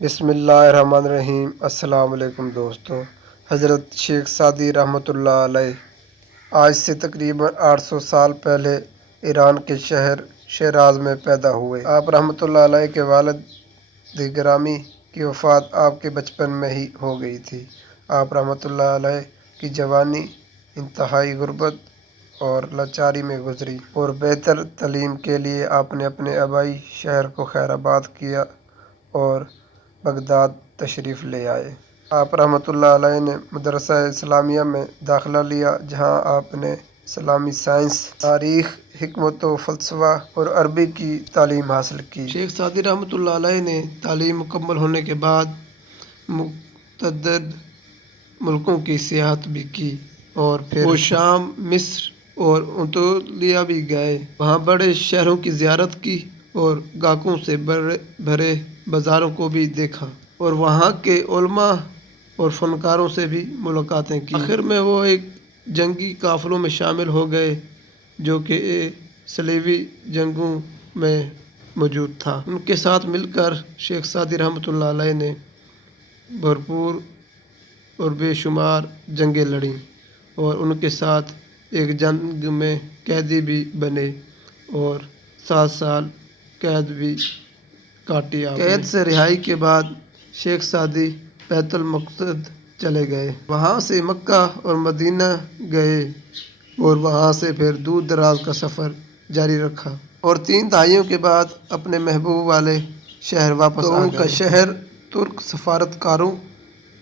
بسم اللہ الرحمن الرحیم۔ السلام علیکم دوستو۔ حضرت شیخ سعدی رحمۃ اللہ علیہ آج سے تقریباً 800 سال پہلے ایران کے شہر شیراز میں پیدا ہوئے۔ آپ رحمۃ اللہ علیہ کے والد گرامی کی وفات آپ کے بچپن میں ہی ہو گئی تھی۔ آپ رحمۃ اللہ علیہ کی جوانی انتہائی غربت اور لاچاری میں گزری اور بہتر تعلیم کے لیے آپ نے اپنے آبائی شہر کو خیر آباد کیا اور بغداد تشریف لے آئے۔ آپ رحمۃ اللہ علیہ نے مدرسہ اسلامیہ میں داخلہ لیا، جہاں آپ نے اسلامی سائنس، تاریخ، حکمت و فلسفہ اور عربی کی تعلیم حاصل کی۔ شیخ سعدی رحمۃ اللہ علیہ نے تعلیم مکمل ہونے کے بعد متعدد ملکوں کی سیاحت بھی کی اور پھر وہ شام، مصر اور انطولیہ بھی گئے۔ وہاں بڑے شہروں کی زیارت کی اور گاہکوں سے بھرے بازاروں کو بھی دیکھا اور وہاں کے علماء اور فنکاروں سے بھی ملاقاتیں کی۔ آخر میں وہ ایک جنگی قافلوں میں شامل ہو گئے جو کہ صلیبی جنگوں میں موجود تھا۔ ان کے ساتھ مل کر شیخ سعدی رحمۃ اللہ علیہ نے بھرپور اور بے شمار جنگیں لڑیں اور ان کے ساتھ ایک جنگ میں قیدی بھی بنے اور 7 سال قید بھی کاٹی۔ قید سے رہائی کے بعد شیخ سعدی بیت المقدس چلے گئے، وہاں سے مکہ اور مدینہ گئے اور وہاں سے پھر دور دراز کا سفر جاری رکھا اور 3 دہائیوں کے بعد اپنے محبوب والے شہر واپس آ گئے۔ ان کا شہر ترک سفارتکاروں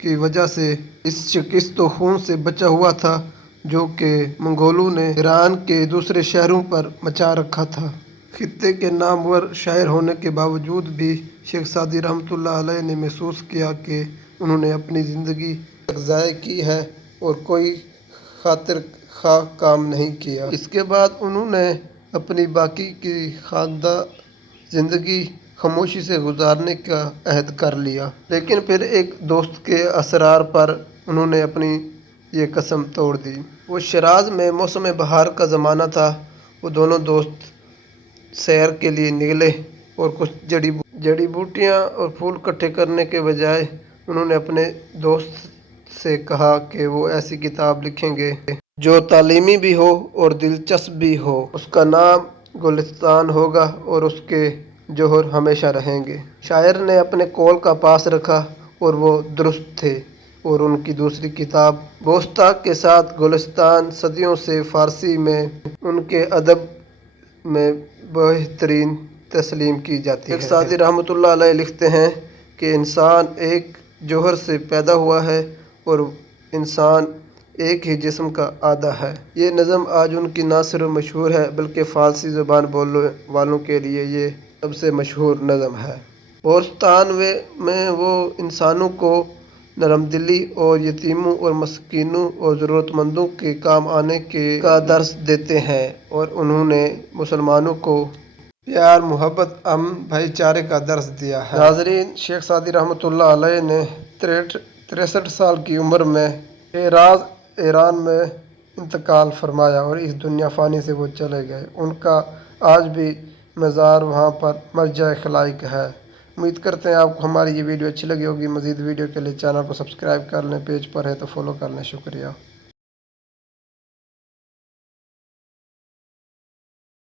کی وجہ سے اس شکست و خون سے بچا ہوا تھا جو کہ منگولوں نے ایران کے دوسرے شہروں پر مچا رکھا تھا۔ خطے کے نامور شاعر ہونے کے باوجود بھی شیخ سعدی رحمۃ اللہ علیہ نے محسوس کیا کہ انہوں نے اپنی زندگی ضائع کی ہے اور کوئی خاطر خواہ کام نہیں کیا۔ اس کے بعد انہوں نے اپنی باقی کی خاندہ زندگی خاموشی سے گزارنے کا عہد کر لیا، لیکن پھر ایک دوست کے اصرار پر انہوں نے اپنی یہ قسم توڑ دی۔ وہ شیراز میں موسم بہار کا زمانہ تھا۔ وہ دونوں دوست سیر کے لیے نکلے اور کچھ جڑی بوٹیاں اور پھول اکٹھے کرنے کے بجائے انہوں نے اپنے دوست سے کہا کہ وہ ایسی کتاب لکھیں گے جو تعلیمی بھی ہو اور دلچسپ بھی ہو۔ اس کا نام گلستان ہوگا اور اس کے جوہر ہمیشہ رہیں گے۔ شاعر نے اپنے قول کا پاس رکھا اور وہ درست تھے اور ان کی دوسری کتاب بوسٹاک کے ساتھ گلستان صدیوں سے فارسی میں ان کے ادب میں بہترین تسلیم کی جاتی ہے۔ شیخ سعدی رحمۃ اللہ علیہ لکھتے ہیں کہ انسان ایک جوہر سے پیدا ہوا ہے اور انسان ایک ہی جسم کا آدھا ہے۔ یہ نظم آج ان کی نہ صرف مشہور ہے بلکہ فارسی زبان بولنے والوں کے لیے یہ سب سے مشہور نظم ہے۔ بوسٹان میں وہ انسانوں کو نرم دلی اور یتیموں اور مسکینوں اور ضرورت مندوں کے کام آنے کا درس دیتے ہیں اور انہوں نے مسلمانوں کو پیار، محبت، امن، بھائی چارے کا درس دیا ہے۔ ناظرین، شیخ سعدی رحمۃ اللہ علیہ نے 63 سال کی عمر میں شیراز ایران میں انتقال فرمایا اور اس دنیا فانی سے وہ چلے گئے۔ ان کا آج بھی مزار وہاں پر مرجع خلائق ہے۔ امید کرتے ہیں آپ کو ہماری یہ ویڈیو اچھی لگی ہوگی۔ مزید ویڈیو کے لیے چینل کو سبسکرائب کر لیں، پیج پر ہے تو فالو کر لیں۔ شکریہ۔